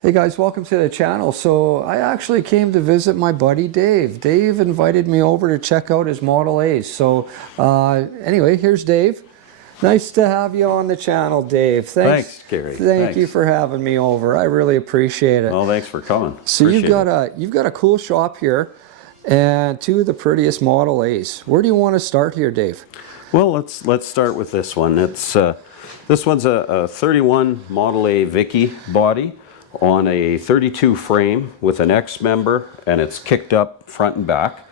Hey guys, welcome to the channel. So I actually came to visit my buddy Dave. Dave invited me over to check out his Model A's. So anyway, here's Dave. Nice to have you on the channel, Dave. Thanks, Gary. Thank you for having me over. I really appreciate it. Well, thanks for coming. So you've got a cool shop here and two of the prettiest Model A's. Where do you want to start here, Dave? Well, let's start with this one. This one's a 31 Model A Vicky body on a 32 frame with an X member, and it's kicked up front and back,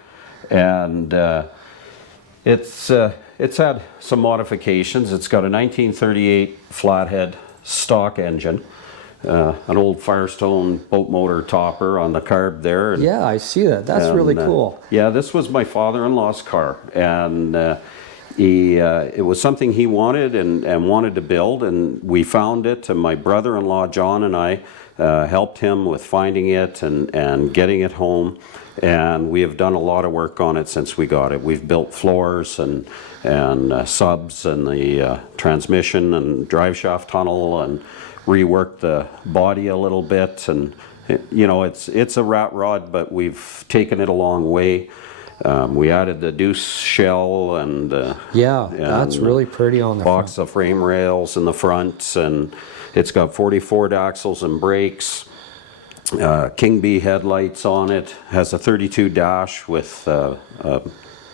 and it's had some modifications. It's got a 1938 flathead stock engine, an old Firestone boat motor topper on the carb there. And, yeah, I see that. That's really cool. Yeah, this was my father-in-law's car, and it was something he wanted and wanted to build, and we found it, and my brother-in-law John and I helped him with finding it and getting it home, and we have done a lot of work on it since we got it. We've built floors and subs and the transmission and drive shaft tunnel, and reworked the body a little bit, and you know, it's a rat rod, but we've taken it a long way. We added the deuce shell and that's really pretty on the box of frame rails in the front, and it's got 44 axles and brakes, King Bee headlights on it, has a 32 dash with a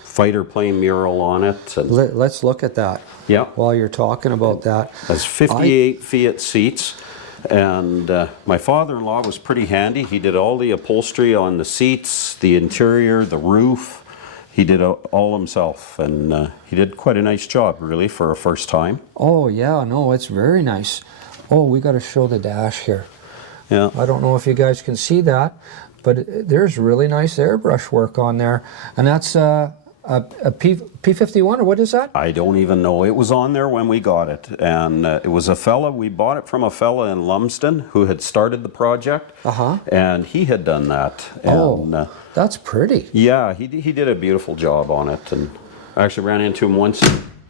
fighter plane mural on it. And let's look at that. Yeah. While you're talking about that, has 58 Fiat seats. And my father-in-law was pretty handy. He did all the upholstery on the seats, the interior, the roof. He did all himself, and he did quite a nice job, really, for a first time. Oh yeah, no, it's very nice. Oh, we got to show the dash here. Yeah. I don't know if you guys can see that, but there's really nice airbrush work on there, and that's a P51, or what is that? I don't even know. It was on there when we got it, and it was we bought it from a fella in Lumsden who had started the project, and he had done that. And, that's pretty. Yeah, he did a beautiful job on it, and I actually ran into him once.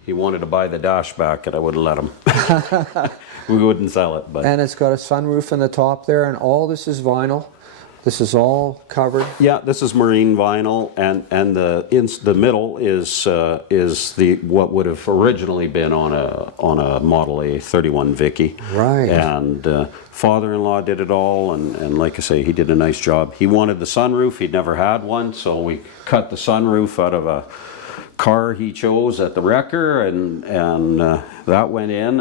He wanted to buy the dash back, and I wouldn't let him. We wouldn't sell it. But. And it's got a sunroof in the top there, and all this is vinyl. This is all covered. Yeah, this is marine vinyl, and the middle is what would have originally been on a Model A 31 Vicky. Right. And father-in-law did it all, and like I say, he did a nice job. He wanted the sunroof. He'd never had one, so we cut the sunroof out of a car he chose at the wrecker, and that went in,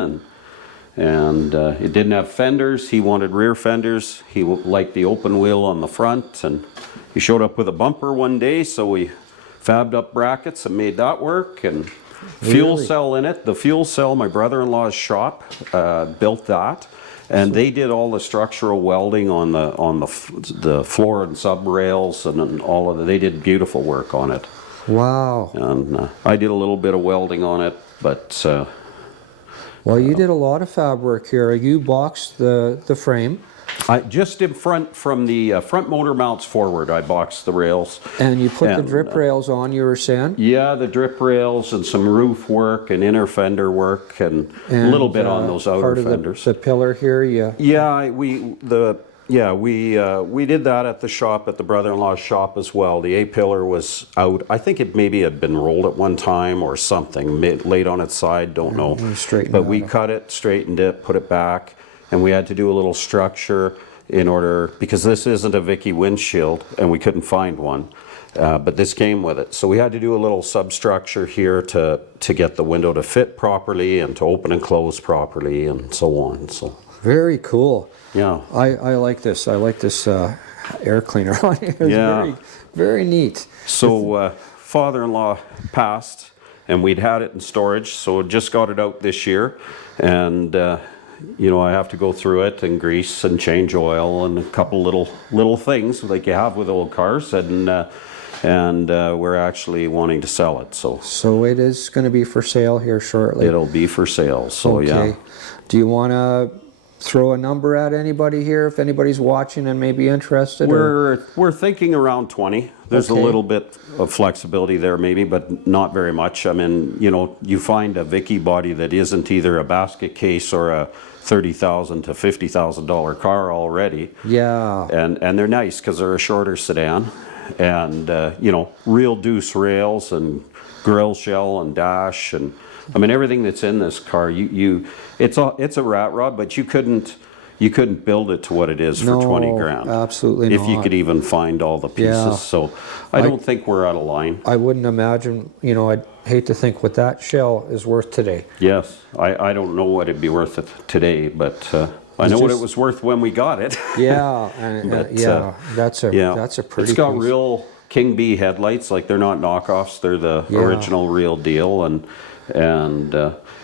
and it didn't have fenders. He wanted rear fenders. He liked the open wheel on the front, and he showed up with a bumper one day, so we fabbed up brackets and made that work, and fuel cell in it. The fuel cell, my brother-in-law's shop built that, and they did all the structural welding on the floor and sub rails and all of it. They did beautiful work on it. Wow. And I did a little bit of welding on it, but well, you did a lot of fab work here. You boxed the frame. I just in front, from the front motor mounts forward, I boxed the rails. And you put the drip rails on, you were saying? Yeah, the drip rails and some roof work and inner fender work and a little bit on those outer fenders. The pillar here, yeah, we did that at the shop, at the brother-in-law's shop as well. The A-pillar was out. I think it maybe had been rolled at one time or something, laid on its side, don't know. But we cut it, straightened it, put it back, and we had to do a little structure in order, because this isn't a Vicky windshield, and we couldn't find one. But this came with it. So we had to do a little substructure here to get the window to fit properly and to open and close properly and so on. So very cool. Yeah, I like this. I like this air cleaner on here. It's very, very neat. So father-in-law passed, and we'd had it in storage, so just got it out this year, and you know, I have to go through it and grease and change oil and a couple little things like you have with old cars, and we're actually wanting to sell it. So it is going to be for sale here shortly. It'll be for sale. So okay. yeah. Do you want to throw a number at anybody here if anybody's watching and may be interested? We're thinking around 20. There's a Okay. little bit of flexibility there maybe, but not very much. I mean, you know, you find a Vicky body that isn't either a basket case or a $30,000 to $50,000 car already. Yeah. And they're nice because they're a shorter sedan, and you know, real deuce rails and grill shell and dash, and I mean everything that's in this car. It's a rat rod, but you couldn't build it to what it is for No, 20 grand. absolutely if you not. could even find all the pieces. Yeah. So I don't think we're out of line. I wouldn't imagine, you know, I'd hate to think what that shell is worth today. Yes, I don't know what it'd be worth today, but I know what it just- was worth when we got it. Yeah, and But, yeah, that's a Yeah, pretty. It's got piece. real King Bee headlights, like they're not knockoffs. They're the Yeah. original, real deal, and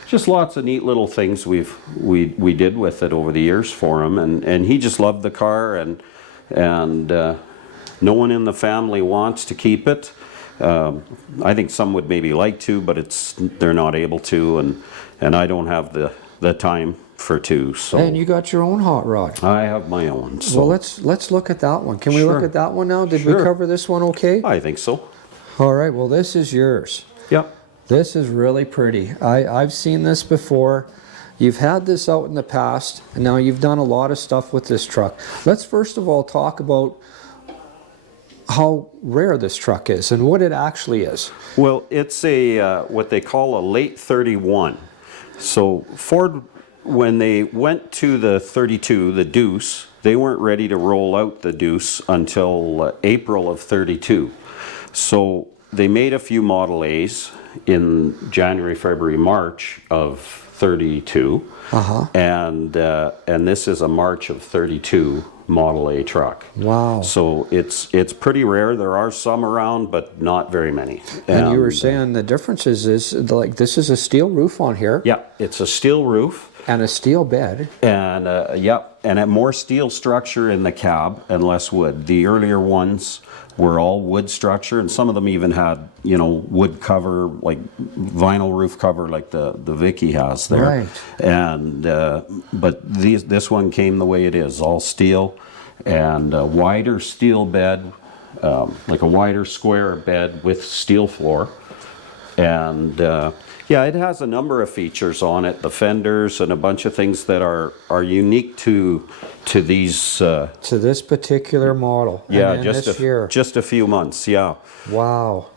just lots of neat little things we did with it over the years for him, and he just loved the car, and no one in the family wants to keep it. I think some would maybe like to, but they're not able to, and I don't have the time for two. So And you got your own hot rod. I have my own. So Well, let's look at that one. Can we look Sure. at that one now? Did we Sure. cover this one okay? I think so. All right. Well, this is yours. Yep. This is really pretty. I've seen this before. You've had this out in the past, and now you've done a lot of stuff with this truck. Let's first of all talk about how rare this truck is and what it actually is. Well, it's a what they call a late 31. So Ford, when they went to the 32, the Deuce, they weren't ready to roll out the Deuce until April of 32. So they made a few Model A's in January, February, March of 32. And this is a March of 32 Model A truck. Wow. So it's pretty rare. There are some around, but not very many. And you were saying the difference is like this is a steel roof on here Yeah, it's a steel roof, and a steel bed. and and a more steel structure in the cab and less wood. The earlier ones were all wood structure, and some of them even had, you know, wood cover, like vinyl roof cover, like the Vicky has there. Right. And but this one came the way it is, all steel, and a wider steel bed, like a wider square bed with steel floor, and yeah, it has a number of features on it, the fenders and a bunch of things that are unique to these. To this particular model. Yeah, and just this year. just a few months. Yeah, Wow.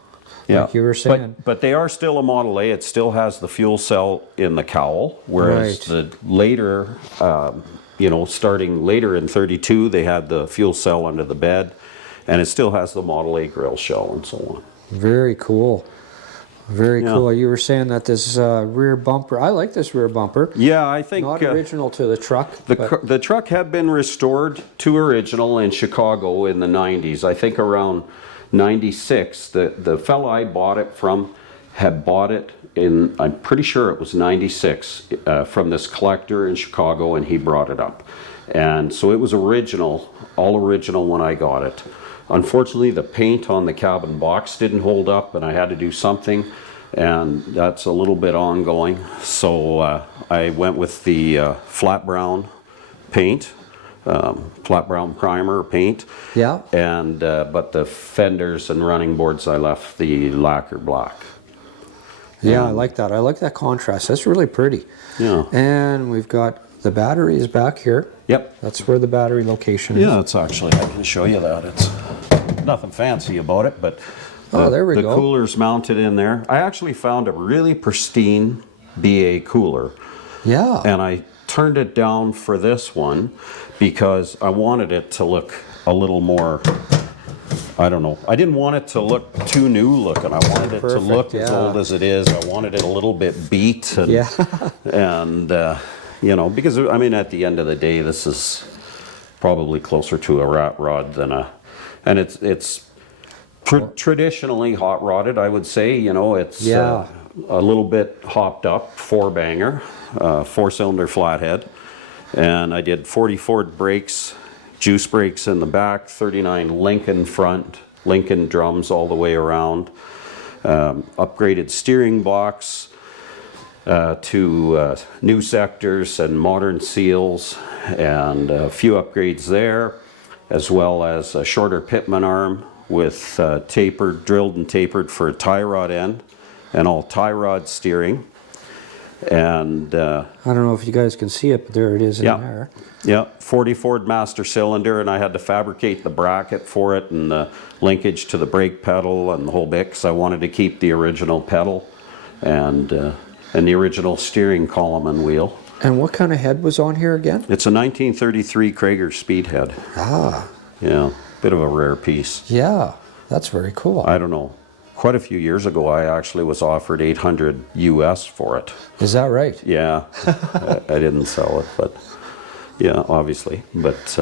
yeah. Like you were saying. but they are still a Model A. It still has the fuel cell in the cowl, whereas Right. the later, you know, starting later in 32, they had the fuel cell under the bed, and it still has the Model A grill shell and so on. Very cool. Very Yeah. cool. You were saying that this rear bumper, I like this rear bumper. Yeah, I think Not original to the truck. but the truck had been restored to original in Chicago in the 90s. I think around 96. The fellow I bought it from had bought it in, I'm pretty sure it was 96, from this collector in Chicago, and he brought it up. And so it was original, all original when I got it. Unfortunately, the paint on the cabin box didn't hold up, and I had to do something, and that's a little bit ongoing. So I went with the flat brown paint, flat brown primer paint. Yeah. And but the fenders and running boards, I left the lacquer black. yeah, I like that. I like that contrast. That's really pretty. Yeah. And we've got the batteries back here. Yep. That's where the battery location is. Yeah, it's actually, I can show you that. It's nothing fancy about it, but Oh, there we the go. cooler's mounted in there. I actually found a really pristine BA cooler, Yeah. and I turned it down for this one because I wanted it to look a little more, I don't know. I didn't want it to look too new looking. I wanted it to Perfect, look as yeah. old as it is. I wanted it a little bit beat, and, Yeah. and you know, because I mean, at the end of the day, this is probably closer to a rat rod than and it's traditionally hot rodded, I would say. You know, it's Yeah. a little bit hopped up, 4-banger, 4-cylinder flathead, and I did 40 Ford brakes, juice brakes in the back, 39 Lincoln front, Lincoln drums all the way around, upgraded steering box, to new sectors and modern seals, and a few upgrades there, as well as a shorter pitman arm with drilled and tapered for a tie rod end, and all tie rod steering. And I don't know if you guys can see it, but there it is in there. Yeah, 40 Ford master cylinder, and I had to fabricate the bracket for it and the linkage to the brake pedal and the whole bit, because I wanted to keep the original pedal and the original steering column and wheel. And what kind of head was on here again? It's a 1933 Krager Speedhead. Ah. Yeah, bit of a rare piece. Yeah, that's very cool. I don't know. Quite a few years ago, I actually was offered $800 US for it. Is that right? Yeah, I didn't sell it, but yeah, obviously. But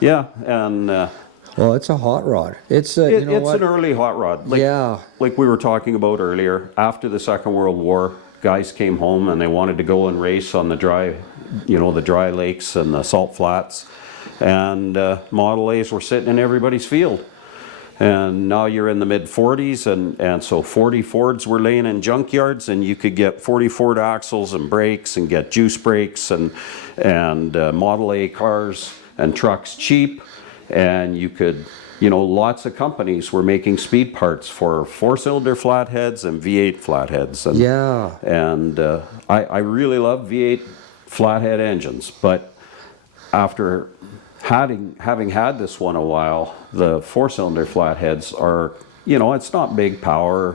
yeah, and well, it's a hot rod. It's it's what? an early hot rod. Yeah. Like we were talking about earlier. After the Second World War, guys came home and they wanted to go and race on the dry lakes and the salt flats, and Model A's were sitting in everybody's field. And now you're in the mid-40s, and so 40 Fords were laying in junkyards, and you could get 40 Ford axles and brakes and get juice brakes and Model A cars and trucks cheap. And you could, lots of companies were making speed parts for 4-cylinder flatheads and V8 flatheads. And, Yeah. And I really love V8 flathead engines, but after having had this one a while, the 4-cylinder flatheads are, it's not big power,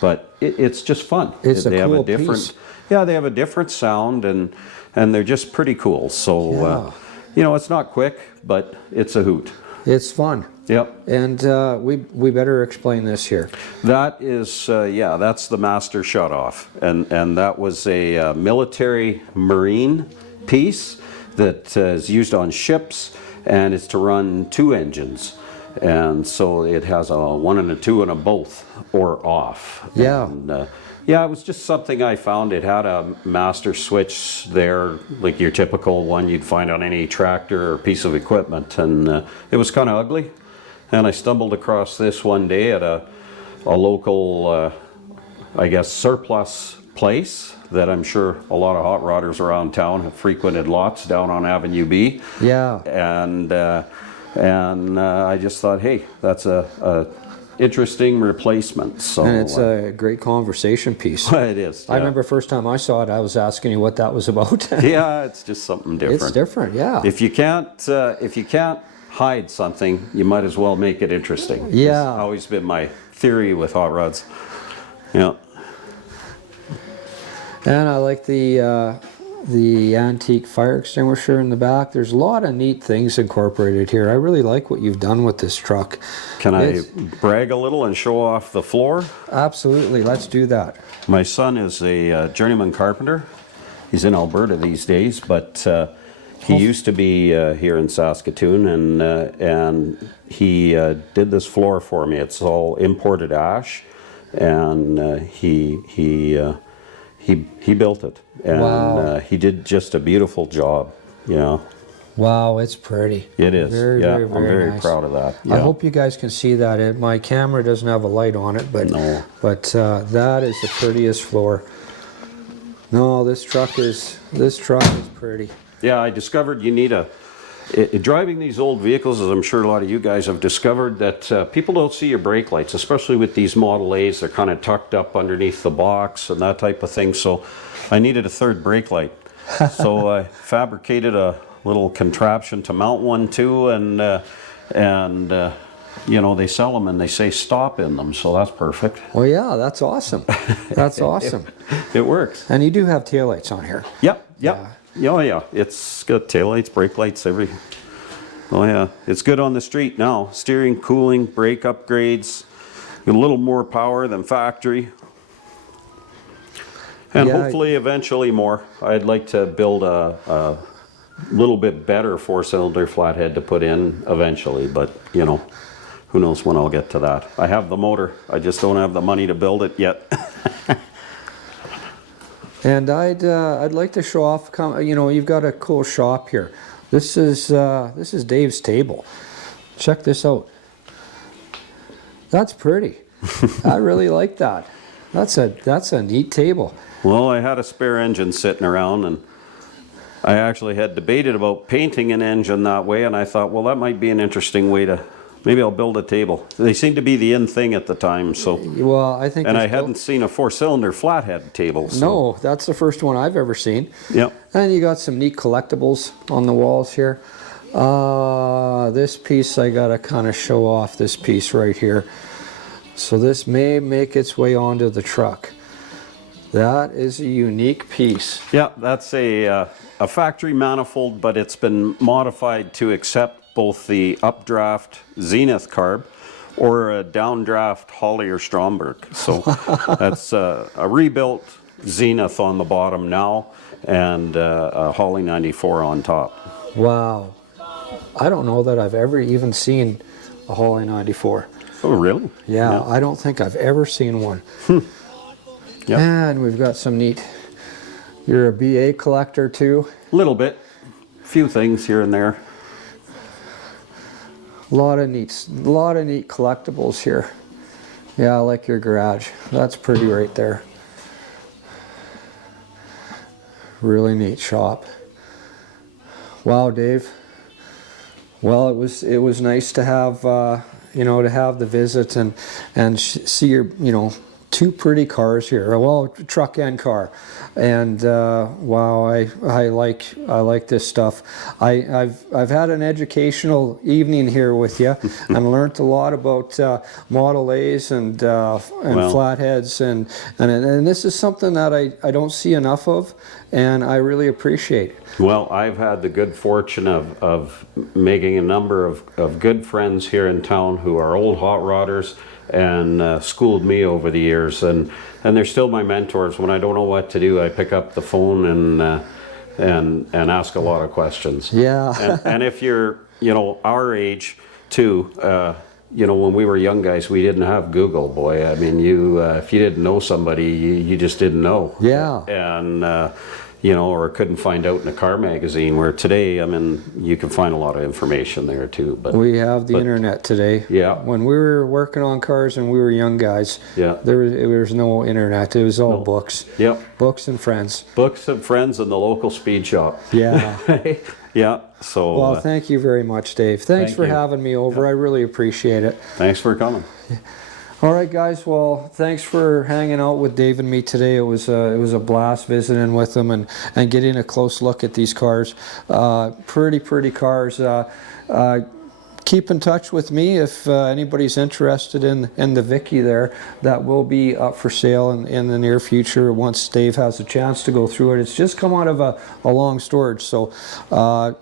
but it's just fun. It's they a cool have a different, piece. Yeah, they have a different sound, and they're just pretty cool. So, it's not quick, but it's a hoot. It's fun. Yep. And we better explain this here. That is, that's the master shutoff, and that was a military marine piece that is used on ships, and it's to run 2 engines, and so it has a 1 and a 2 and a both or off. Yeah. And, it was just something I found. It had a master switch there, like your typical one you'd find on any tractor or piece of equipment, and it was kind of ugly. And I stumbled across this one day at a local, surplus place that I'm sure a lot of hot rodders around town have frequented lots down on Avenue B. Yeah. And I just thought, hey, that's a interesting replacement. So, And it's a great conversation piece. it is. I remember first time I saw it, I was asking you what that was about. Yeah, it's just something different. It's different, yeah. If you can't hide something, you might as well make it interesting. Yeah. It's always been my theory with hot rods. Yeah. And I like the antique fire extinguisher in the back. There's a lot of neat things incorporated here. I really like what you've done with this truck. Can I brag a little and show off the floor? Absolutely, let's do that. My son is a journeyman carpenter. He's in Alberta these days, but he used to be here in Saskatoon, and he did this floor for me. It's all imported ash, and he built it, and Wow. he did just a beautiful job. Wow, it's pretty. It is. Very, yeah, very, I'm very very nice. proud of that. I Yeah. hope you guys can see that. My camera doesn't have a light on it, but No. That is the prettiest floor. No, this truck is pretty. Yeah, I discovered you need driving these old vehicles, as I'm sure a lot of you guys have discovered, that people don't see your brake lights, especially with these Model A's. They're kind of tucked up underneath the box and that type of thing. So I needed a third brake light. So I fabricated a little contraption to mount one to, and they sell them and they say stop in them. So that's perfect. Well, yeah, that's awesome. That's awesome. It works. And you do have taillights on here. Yep. Oh yeah, it's got taillights, brake lights, oh yeah, it's good on the street now. Steering, cooling, brake upgrades, a little more power than factory. And Yeah. hopefully eventually more. I'd like to build a little bit better 4-cylinder flathead to put in eventually, but who knows when I'll get to that. I have the motor, I just don't have the money to build it yet. And I'd like to show off. You've got a cool shop here. This is Dave's table. Check this out. That's pretty. I really like that. That's a neat table. Well, I had a spare engine sitting around, and I actually had debated about painting an engine that way, and I thought, well, that might be an interesting way to, maybe I'll build a table. They seemed to be the in thing at the time, so. Well, I think And I there's still- hadn't seen a 4-cylinder flathead table, so. No, that's the first one I've ever seen. Yep. And you got some neat collectibles on the walls here. This piece I gotta kind of show off, this piece right here. So this may make its way onto the truck. That is a unique piece. Yeah, that's a factory manifold, but it's been modified to accept both the updraft Zenith carb or a downdraft Holly or Stromberg. So that's a rebuilt Zenith on the bottom now and a Holly 94 on top. Wow. I don't know that I've ever even seen a Holly 94. Oh, really? Yeah, I don't think I've ever seen one. Yep. And we've got some neat, you're a BA collector too? Little bit. Few things here and there. A lot of neat collectibles here. Yeah, I like your garage. That's pretty right there. Really neat shop. Wow, Dave. Well, it was nice to have you know, to have the visit and see your, you know, two pretty cars here. Well, truck and car, and wow, I like this stuff. I've had an educational evening here with you and learned a lot about Model A's and flatheads and this is something that I don't see enough of, and I really appreciate it. Well, I've had the good fortune of making a number of good friends here in town who are old hot rodders and schooled me over the years, and they're still my mentors. When I don't know what to do, I pick up the phone and ask a lot of questions. Yeah. and if you're, you know, our age too, you know, when we were young guys, we didn't have Google, boy. I mean, if you didn't know somebody, you just didn't know. Yeah. And you know, or couldn't find out in a car magazine, where today, I mean, you can find a lot of information there too. But we have the internet today. Yeah. When we were working on cars and we were young guys, Yeah. there was no internet. It was all books. Yep. Books and friends. Books and friends and the local speed shop. Yeah. Yeah. So. Well, thank you very much, Dave. Thanks Thank for you. having me over. I really appreciate it. Thanks for coming. All right, guys. Well, thanks for hanging out with Dave and me today. It was a blast visiting with them and getting a close look at these cars. Pretty cars. Keep in touch with me if anybody's interested in the Vicky there. That will be up for sale in the near future once Dave has a chance to go through it. It's just come out of a long storage, so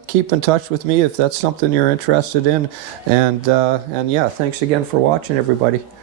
keep in touch with me if that's something you're interested in. And yeah, thanks again for watching, everybody.